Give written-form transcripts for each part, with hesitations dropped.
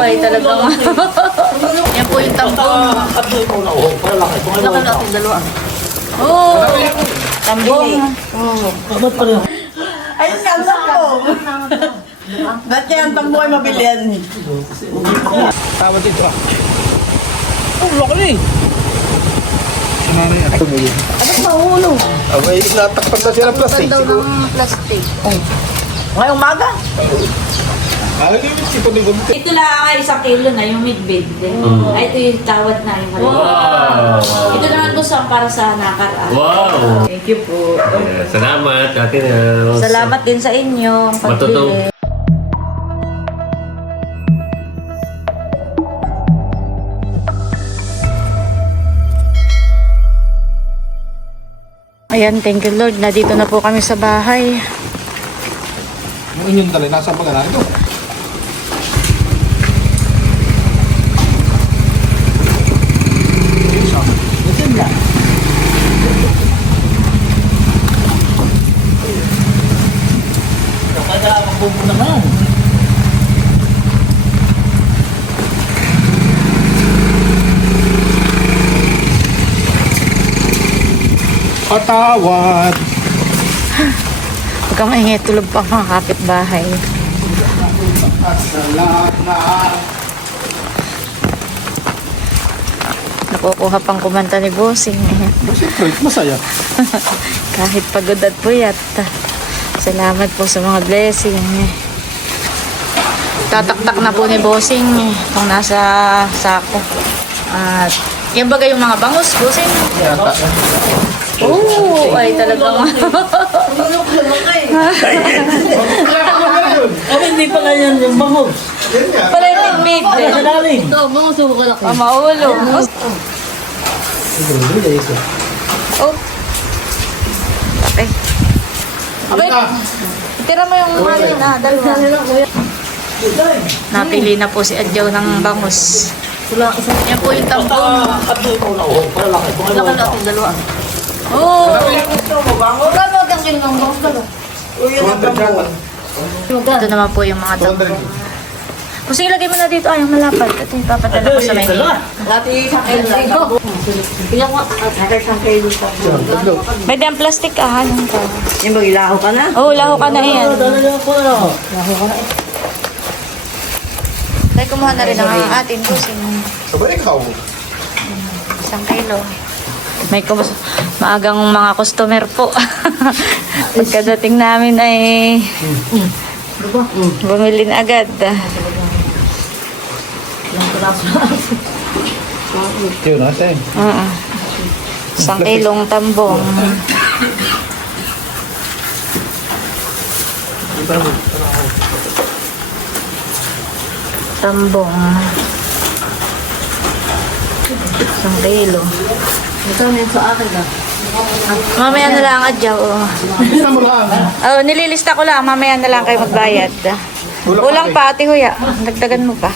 ay talagang. Yan po yung tambong. Laki natin dalawa. Oo. Tambong. Ayun nga, alam ko. Dati ang tambong ay mabilian. Tawad dito ah. Oh, laki eh. Sinanay ako mo yun. Ano mahulog? Abay, natakpan na siya ng plastic. Daw ng plastic. Ngayong umaga. Ay, sipon ng gumit. Ito lang ay 1 kilo na yung midbed. Ay, ito yung tawad na yung maliit. Wow! Ito naman po para sa nakaraan. Wow! Thank you po. Salamat, Ate Nels. Salamat din sa inyo. Matutong. Pagbili. Ayan, thank you Lord. Nandito na po kami sa bahay. Yung inyong dali, nasa pagkala ito. Patawad! Huwag kang maingay, tulog pa ang mga kapitbahay. Salamat! Nakukuha pang kumanta ni Bossing. Siyempre, masaya. Kahit pagod at puyat. Salamat po sa mga blessing. Tataktak na po ni Bossing itong nasa sako. At yan bagay yung mga bangus, Bossing. Yata. Oo, ay talagang. Ay, hindi pa ganyan yung bango. Yan nga. Pala yung midbit. Daling. Maulo. Oh. Okay. Okay. Tira mo yung alin dalawa. Napili na po si Adjaw ng bangus. Yan po yung tambong. Laki natin dalawa. Oo. Kano kang kinong bangus dalawa? Ito naman po yung mga tambong. Kung sige, lagay mo na dito. Ay, malapad. Ito yung papadala ko sa Maynila. Dati isang kayo. Ilang mo? Isang kayo. May dang plastic yung ka. Yung ba, ilaho ka na? Oo, laho ka na yan. Kaya kumuha na rin ang atin po. Sabay ikaw. 1 kilo. May maagang mga customer po. Pagkadating namin ay bumili na agad. Yun, nasa yun. 1 kilong tambong. Tambong. 1 kilo. Ito na sa akin na. Mamaya na lang, Adjaw. Isa mo lang. Oh, nililista ko lang. Mamaya na lang kayo magbayad. Ulang pa, Ate Huya. Dagdagan mo pa.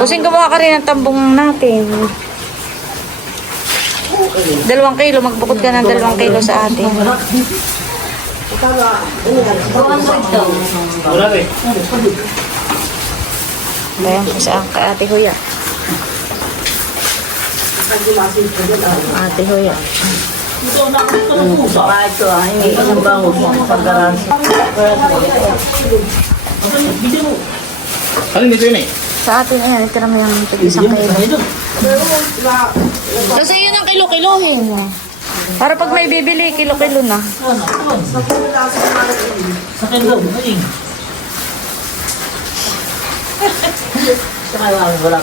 Pusing gumawa ka rin ng tambong natin. 2 kilo. Magbukod ka ng 2 kilo sa atin. Wala rin. Bayan po sa Ate Huya. Ate Huya. Ito hindi isang bango. Pagkaran. Ano nito yun eh? Sa atin, ayan. Ito naman yung 1 kilo. Kasi yun ang kilo-kilohin. Para pag may bibili, kilo-kilo na. Sa kilo. Wala pa na.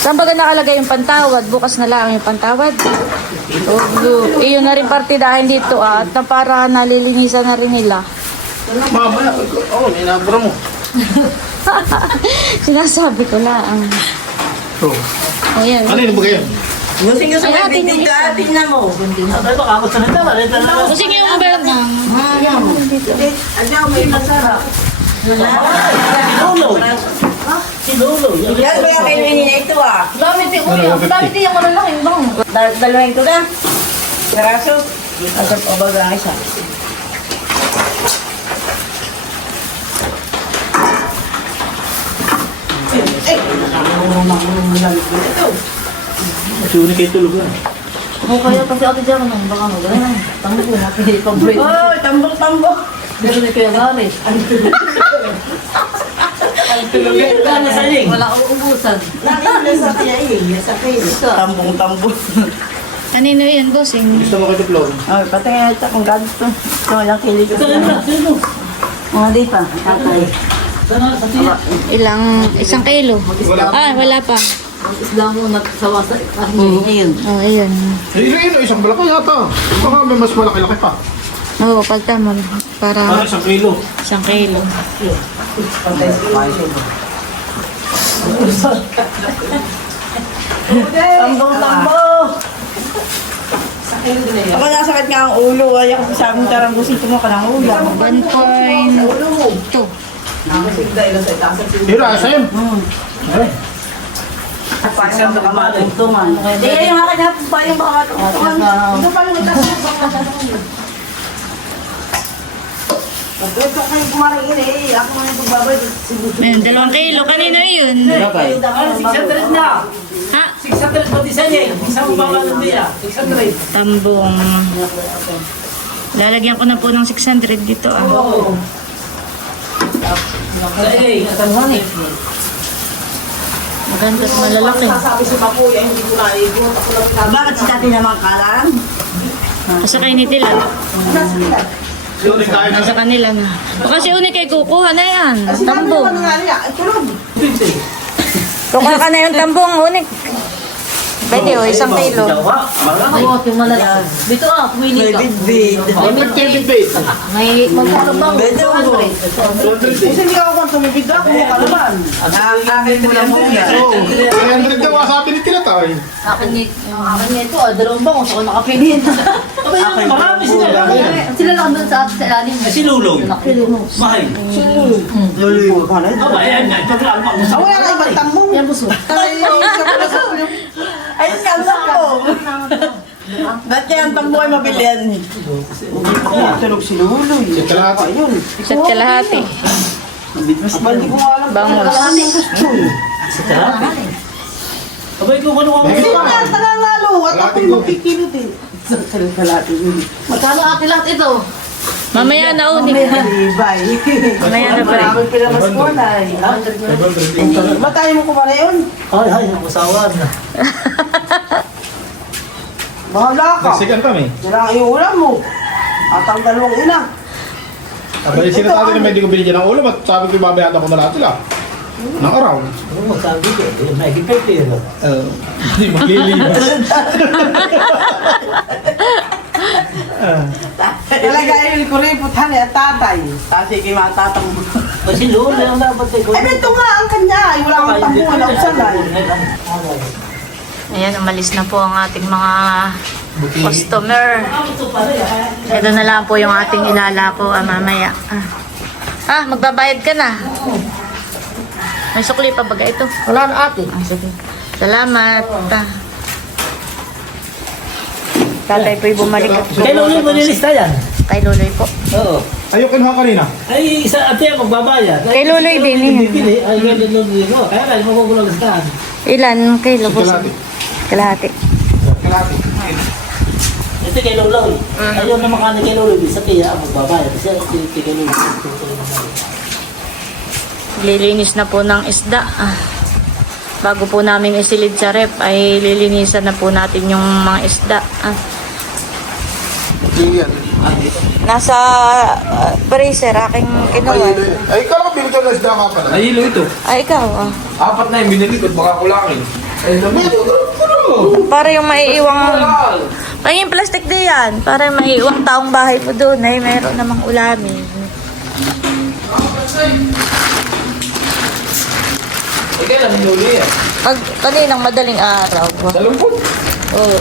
Saan ba nakalagay yung pantawad? Bukas na lang yung pantawad. Oh, iyon na rin partidahin dito at na para nalilinisan na rin nila. Mamaya. Oo, inabra mo. Sinasabi ko lang. So, O yan. ano yun ba kayo? Musing yung Ay, sa atin yung bibiga, tingnan mo. Kasi yung belt na. Adyaw, may masarap. Yan ba yung kainin na ito ah? Gamit yung ulo. Gamit yung ano lang yung bang. Dalawang ito na. Saraso. Asap o baga isa. Suni kayo tulog na. O kaya kasi ako dyan nung baka mo gano'n. Tamo ko natin yung pag-break. Oh, tambok. Meron na kaya gari. Wala akong ubusan. Tambong. Kanino yan, bossing? Gusto mo kayo Flor? Ay, pati nga ito kung galit to. Ito walang kilig. Di pa. Tatay. Isang kilo. Ah, wala pa. Ang isla mo nagsawa sa kasi. Ayun. Oh, ayun. Isang malaki yata. Baka may mas malaki-laki pa. Oo, pagtama. Para Isang kilo. isang kilo. Tambong. Ako nasakit nga ang ulo. Ay ako sabi ng taranggusin ko ka ng ulo. 1.2. Hira, sa'yo. Pasang na kamatungan. Hindi, yung akin na pa yung baka tungan. Ito pa yung Pagkakit ka kayo kumaring ini, ako nga yung pagbabay. Ayun, 2 kilo. Kanino yun? 600 na. Ha? 600 pati sa niya. Isang baba ng niya. 600. Tambong. Lalagyan ko na po ng 600 dito. Ah. Ay, natanong eh. Maganda at malalaki. Sabi si Mapuya, hindi ko naigot. Ako lang Bakit si dati naman kalan? Kasi kayo ni Tila. Suni kayo na. Nasa kanila na. O kasi uni kay kukuha na yan. Tambong. Kukuha ka na yung tambong, unik. Pwede o, 1 kilo. Oo, yung malala. Dito pumili ka. Bid. May magkano bang? Medyo ako. 200. Kasi hindi ako kung tumibig ako mo ka naman. Nakakain mo lang muna. Oo. 300 daw sabi ni Tila tayo. Akin nito, 2 bango. So, nakapili na. marami sila. Sila lang doon sa ilalim. Si Lulong. Nakapili mo. Mahal. Luli mo ka na. Aba, ayan na. Ito lang ang Ah, wala ka ibang tambong. Yan buso. Ayun ka lang ko. Ba't kaya ang tambo ay mabilian? Tulog si Luloy. Si Kalahati. Ayun. Isa't kalahati. Mas bandi ko nga alam. Bangos. Abay ko kung ano Hindi ko nga tanangalo. At ako'y magkikilo din. Kalati yun. Magkano ate lahat ito? Mamaya na unik. Bye. Mamaya na pa rin. Maraming pinamas ko na. Matayin mo ko ba na yun? Ay, ang usawan. Bahala ka. Nagsikan kami. Yan ang iulam mo. At ang dalawang ina. Abay, sila tayo na hindi ko binigyan ng ulam at sabi ko babayatan ko na lahat sila. Nang araw. Oo, sabi ko. May gipete. Hindi maglilimas. Talagay ko rin puthan at tatay. Sige matatang mo. Kasi Lulong ang dapat ko. Ay, ito nga ang kanya. Ay, wala kang tambuhan na usalan. Ayan, umalis na po ang ating mga customer. Ito na lang po yung ating ilalako mamaya. Magbabayad ka na. May sukli pa baga ito? Wala na ate. Sige. Salamat. Tatay po'y bumalik. Kay Lulong mo nilista yan. Kay Luloy po. Oo. Ayaw kinuha kanina. Ay, isa ate ang magbabayad. Kay Luloy din yan. Bibili. Ay, ganyan Lulong ko. Kaya lang, makukulang listahan. Ilan kilo po? Kalahati. Kalahati. Kalahati. Ito kay Lulong. Ayaw na makanin kay Lulong. Isa kaya ang magbabayad. Kasi kay Lulong. Lilinis na po ng isda. Bago po namin isilid sa rep, ay lilinisan na po natin yung mga isda. Yan. Nasa bracer, aking kinuha. Ay, ikaw lang binigyan na isda ka pala. Nahilo ito. Ay, ikaw. Apat na yung binili ko, baka kulangin. Ay, naman. Para yung maiiwang... Ay, yung plastic din yan. Para yung maiiwang taong bahay mo doon ay mayroon namang ulamin. Ay, kailan hinuli yan? Kaninang madaling araw. Sa lungkot. Oo.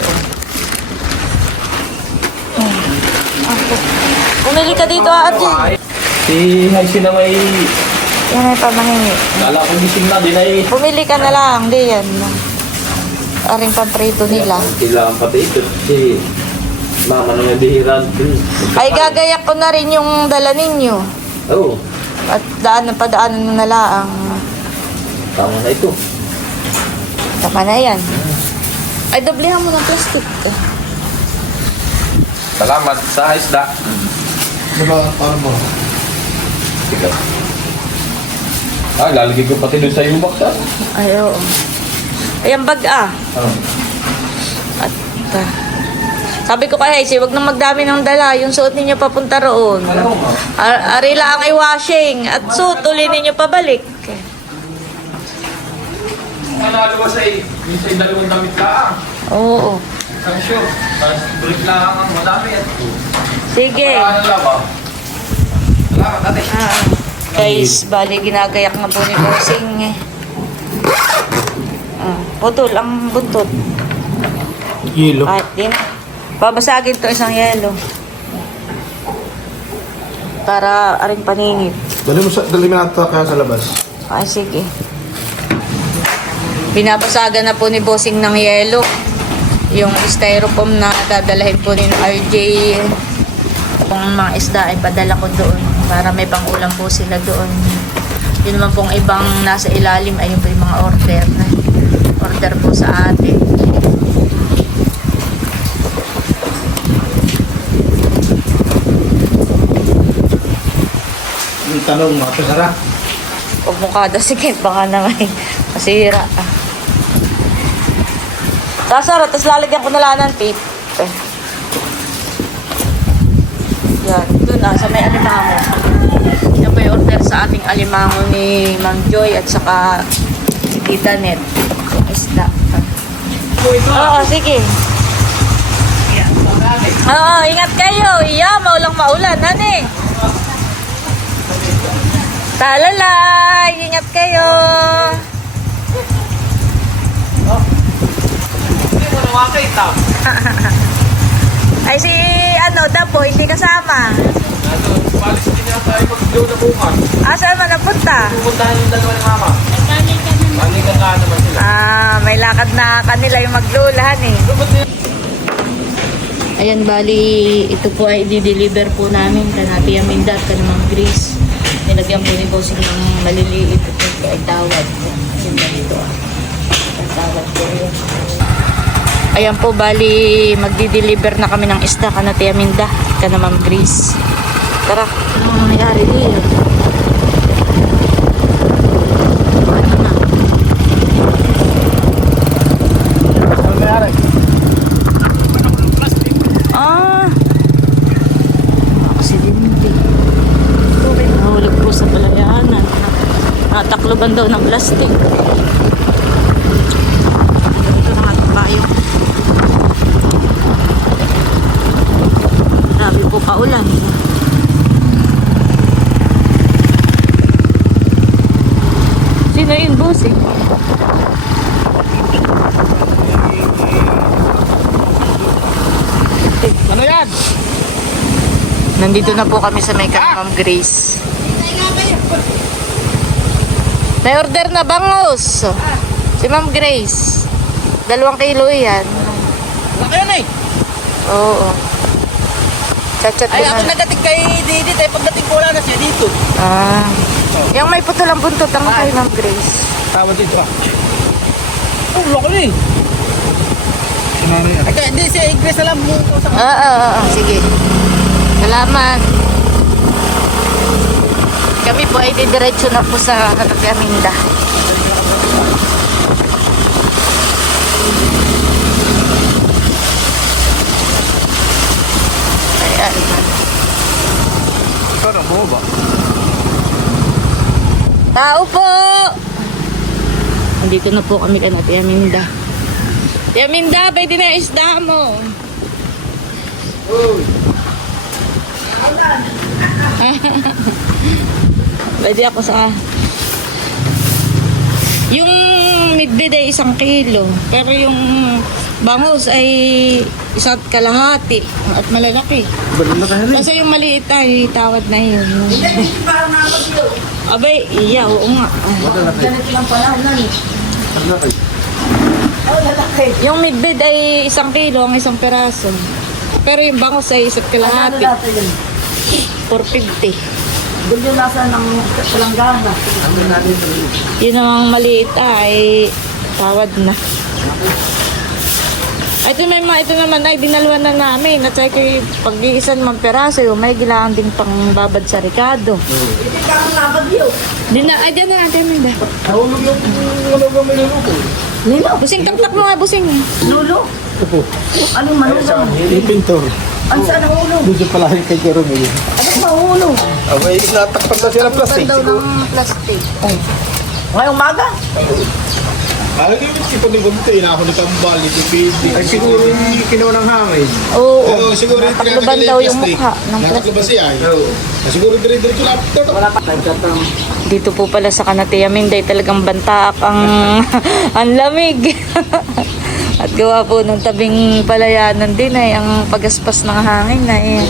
Pumili ka dito, ate. Si Haisi na may... Yan ay pamahingi. Kala ko gising na din ay... Pumili ka na lang, di yan. Aring pamprito nila. Kailangan pati ito. Si mama na may bihira. Ay, gagayak ko na rin yung dala ninyo. Oo. At padaanan mo na lang. Tama na ito. Saka na yan. Ay, doblehan mo ng plastic. Salamat sa isda. Diba, parang mo? Ikaw. Ay, lalagay ko pati doon sa yubak sa. Ay, oo. Ay, ang bag Ano? At, sabi ko kay Hazy, wag nang magdami ng dala. Yung suot ninyo papunta roon. Arila ang i-washing. At suot, uli ninyo pabalik. Manalo sa yung sa dalawang damit lang. Oo. Ang sure. Tapos bulit lang ang madami at Sige. ano lang ba? Salamat ate. Guys, bali ginagayak na po ni Bossing eh. Putol ang buntot. Yelo. Kahit din. Babasagin to isang yelo. Para aring paninit. Dali mo natin kaya sa labas. Ay, sige. Binabasagan na po ni Bossing ng yelo. Yung styrofoam na dadalahin po ni RJ. Kung mga isda ay padala ko doon. Para may pang-ulam po sila doon. Yun naman pong ibang nasa ilalim ay yung po yung mga order. Order po sa atin. Yung tanong, mga pasara. Huwag mo kada sikit, baka na may masira. Sasara, tapos lalagyan ko na lang ng tape. Yan, doon sa may alimango. Yan po yung order sa ating alimango ni Mang Joy at saka si Tita Net. Yung isda. Oo, sige. Oo, ingat kayo. Iya, maulang maulan. Hani? Talalay! Ingat kayo! Ay si Dapo, hindi kasama. Palis din na tayo mag-blow na bukas. Saan man napunta? Pupuntahan yung dalawa ni Mama. Balikan ka naman sila. May lakad na kanila yung maglulahan eh. Ayan, bali, ito po ay i-deliver po namin kanati Aminda at kanamang Grace. Nilagyan po ni Bossing ng maliliit. Ito ay tawad. Yun na dito ang tawad po yun. Ayan po, bali, magdi-deliver na kami ng isda kanati Aminda at kanamang Grace. Tara, ano nangyari dito? Ano na? Ano nangyari? Aksidente. Nahulog po sa palayanan. Natakloban daw ng plastic. Ito na nga tayo. Grabe po paulan. Sino yun, Bossing? Ano yan? Nandito na po kami sa may Ma'am Grace. May order na bangus. Si Ma'am Grace. 2 kilo yan. Laki yun eh. Oo. Chat-chat ko Ay, ako na. nagating kay Didi. Tayo pagdating ko wala na siya dito. Yung may putulang buntot ang kay Ma'am Grace. Tawad dito ah. Oh, laki na eh. Ano yan? Ay, kaya hindi siya Ingles na lang mo. Sige. Salamat. Kami po ay didiretso na po sa Aminda. Ayan. Ikaw na buo ba? Tao po! Nandito na po kami ka na Tia Aminda. Tia Aminda, pwede na isda mo. Pwede ako sa... Yung midbid ay 1 kilo. Pero yung bangus ay 1 kalahati. At malalaki. Balik na tayo rin. Kasi yung maliit ay tawad na yun. Abay, iya, oo nga. Ganito lang pala. Yung midbid ay 1 kilo, ang 1 peraso. Pero yung bangus ay 1 kalahati. 450. Doon yung nasa ng palanggana. Yun ang maliit ay Tawad na. Ito naman ay dinaluan na namin. At saka pag-iisan man peraso, yung may gilaan din pang babad sa Ricardo. Hindi ka ang nabagyo. Ay, dyan na natin. Nahulog yung ano ba may luluko? Nino, Busing, taktak mo nga, busing. lulo. Anong manugang? Yung pintor. Ang saan ang ulo? Doon pala kay Jerome yun. Anong mahulo? May natakpan na sila plastic. Daw ng plastic. Ngayong maga? Alam niyo, ipon yung gumito, inako ni Kambal, ito pindi. Ay siguro yung kinuha ng hangin. Oo. Oo, siguro yung Natakluban daw yung mukha ng plastic. Natakluban siya ay. Siguro dire-diretso lang. Wala pa. Nagkatang. Dito po pala sa Kanatiya Minday talagang bantaak ang ang lamig. At gawa po ng tabing palayanan din ay ang pagaspas ng hangin na eh.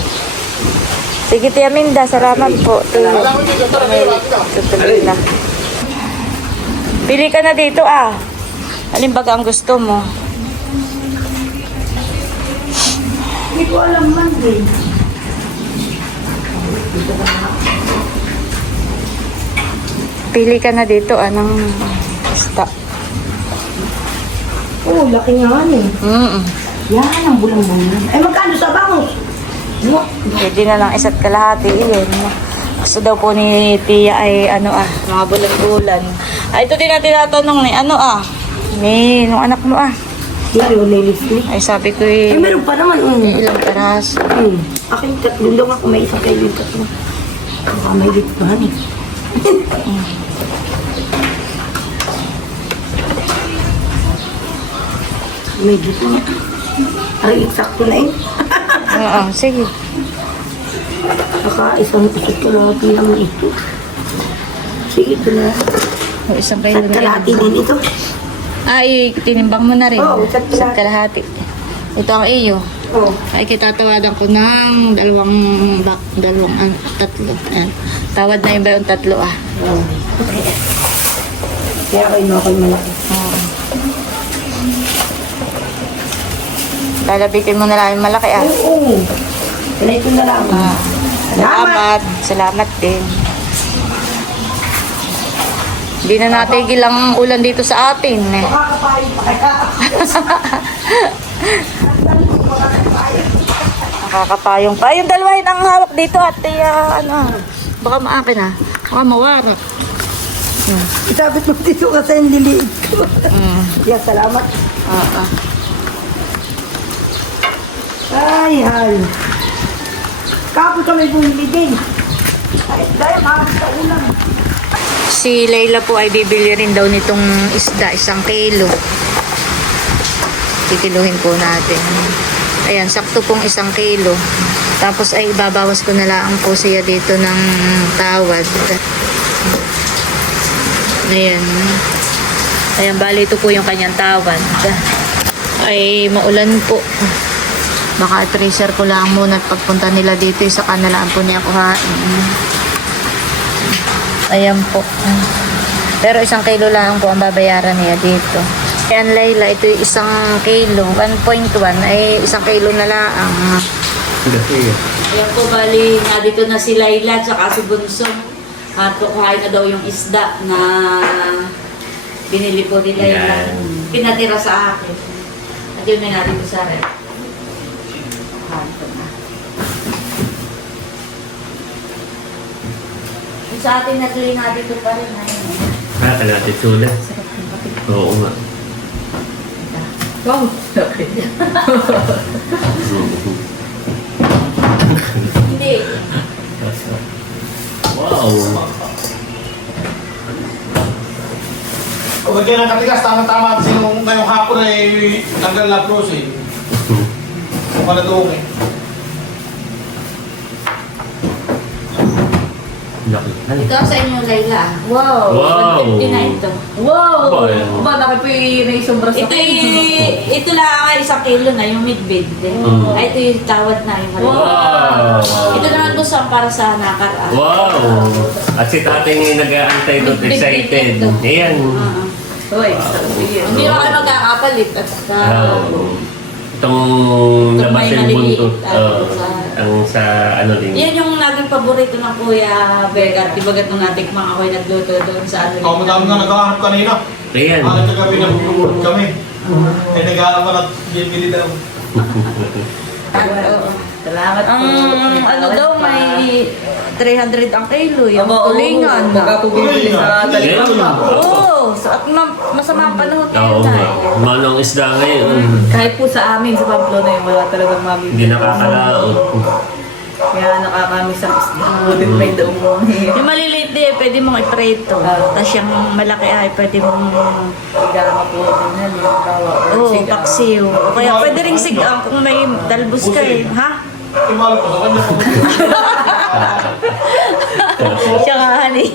Sige Tia Minda, salamat po. Alam mo dito, tara kayo, lapit na. Tutuloy na. Pili ka na dito ah. Alin baga ang gusto mo? Hindi ko alam man din. Pili ka na dito anong basta. Oo, laki nga eh. Yan ang bulang-bulang. Ay, magkano sa bangus? No. Pwede na lang isa't kalahati yun. Gusto daw po ni Tia ay mga bulan-bulan. Ay, ito din natin tinatanong ni nung anak mo Yan, yung lilis ni. Ay, sabi ko Ay, meron pa naman. ilang peraso. Aking tatlong daw ako. May isang kayo yung tatlo. Baka may litbahan eh. May gitna. Ay, eksakto na eh. Oo, sige. Baka isang isot kalahati lang ito. Sige, ito na. O, isang kayo Isang kalahati din ito. Ay, tinimbang mo na rin. Oo, isa't Isa't kalahati. Ito ang iyo. Oo. Ay, kitatawadan ko ng tatlo. Ayan. Tawad na yung tatlo Kaya kayo na ako'y malaki. Lalabitin mo na lang yung malaki Oo. Kaya ito na lang. Salamat. Salamat din. Hindi na natigil ang ulan dito sa atin eh. Makakapain pa kaya. Nakakapayong pa. Yung dalawahin ang hawak dito at baka maakin baka mawarak. Isabit mo dito kasi yung liliit ko. Kaya salamat. Ay, hal. Kapag kami bumili din. Ay, dahil mahabit sa ulam. Si Layla po ay bibili rin daw nitong isda, 1 kilo. Kikiluhin po natin. Ayan, sakto pong 1 kilo. Tapos ay ibabawas ko na lang po siya dito ng tawad. Ayan. Ayan, bali ito po yung kanyang tawad. Ay, maulan po. Baka tracer ko lang muna at pagpunta nila dito, sa kanalaan po niya kuhain. Ayan po. Pero 1 kilo lang po ang babayaran niya dito. Ayan, Layla, ito yung 1 kilo. 1.1 ay 1 kilo na lang. Ayan po, bali, dito na si Layla at si Bunso. At kukuhain na daw yung isda na binili po ni Layla. Pinatira sa akin. At yun na natin sa rep. Sa atin natuloy nga dito pa rin. Kalahati tuna. Oo nga. Wow! Okay. Hindi. Wow. Huwag yan ang katigas, tama-tama. Kasi nung ngayong hapon ay tanggal na prosin. Kung ka na doon eh. Laki. Ito sa inyo, Layla. Wow! Wow. 150 na ito. Wow! Boy. Ba, laki po yung sombra sa Ito lang ay 1 kilo na yung midbid. Ay, ito yung tawad na yung maliit. Wow. Ito naman po para sa nakaraan. Wow. At si tatay nag-aantay doon, excited. Ayan. Hoy, Hindi naman kayo magkakapalit. At Wow. Itong Itong may labasin maliliit, buntot. Ang sa ano din. Yan yung naging paborito ng Kuya Vega. Di ba nung natikmang ako'y nagluto doon sa ano. Ako madami na naghahanap kanina. Ayan. Kagabi na bumubot kami. Eh naghahanap na bibili daw. Salamat po. Ang ano daw, may 300 ang kilo. Yung tulingan. Bumili sa Ayan. Oo, masama ang panahon Oo ngayon nga. na. Manong isda ngayon. Kahit po sa amin, sa Pamplona yun, wala talagang mabibili. Hindi nakakalaot. Kaya nakakamiss ang isda. Butit may daong mo. Yung maliliit din, pwede mong iprito. Tapos yung malaki ay pwede mong... Gama po din yan. Oo, paksiw. O kaya pwede rin sigang kung may dalbos ka eh. Ha? Timalo ko sa kanya. Siya nga, honey.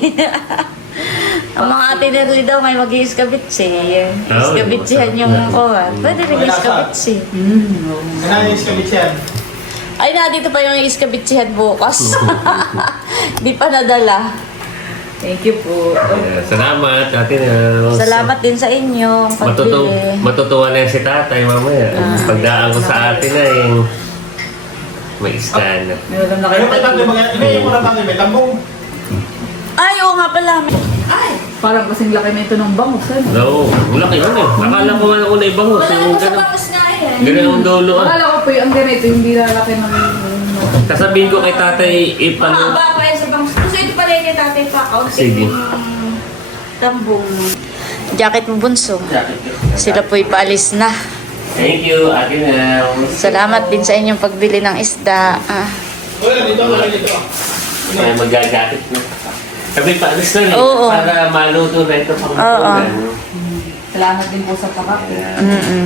Ang mga ate nirli daw may mag-iiskabitsi. Iskabitsihan yung kuwan. Pwede rin iskabitsi. Kanayos kami siya. Ay, dito pa yung iskabitsihan bukas. Di pa nadala. Thank you po. Ayan. Salamat, Ate Nels. Salamat din sa inyong pagbili. Matutuwa na yan si tatay mamaya. Pagdaan ko sa atin na yung may isda na. Meron na Kaya kayo. may tanggi mga, hindi yung mga tanggi, may tambong. Ay, oo nga pala. Parang kasing laki na ito ng bangus. Ano? No, wala kayo eh. Akala ko nga una ibang Wala yung ko sa gano'n. bangus nga eh. Ganun ang dulo ah. Akala ko po yung ganito, hindi lalaki ng... Kasabihin ko kay tatay, ipano. Mahaba pa yan sa bangus. Gusto ito pala yung tatay pa. Kaunti Sige. yung tambong. Jacket mo bunso. Sila po'y paalis na. Thank you, Ate Nels. Salamat din sa inyong pagbili ng isda. Wala, dito ako dito. Ay, magagamit na. Sabi pa, alis na rin. Oo. Para maluto na ito pang Oo. Salamat din po sa pakak.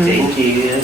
Thank you.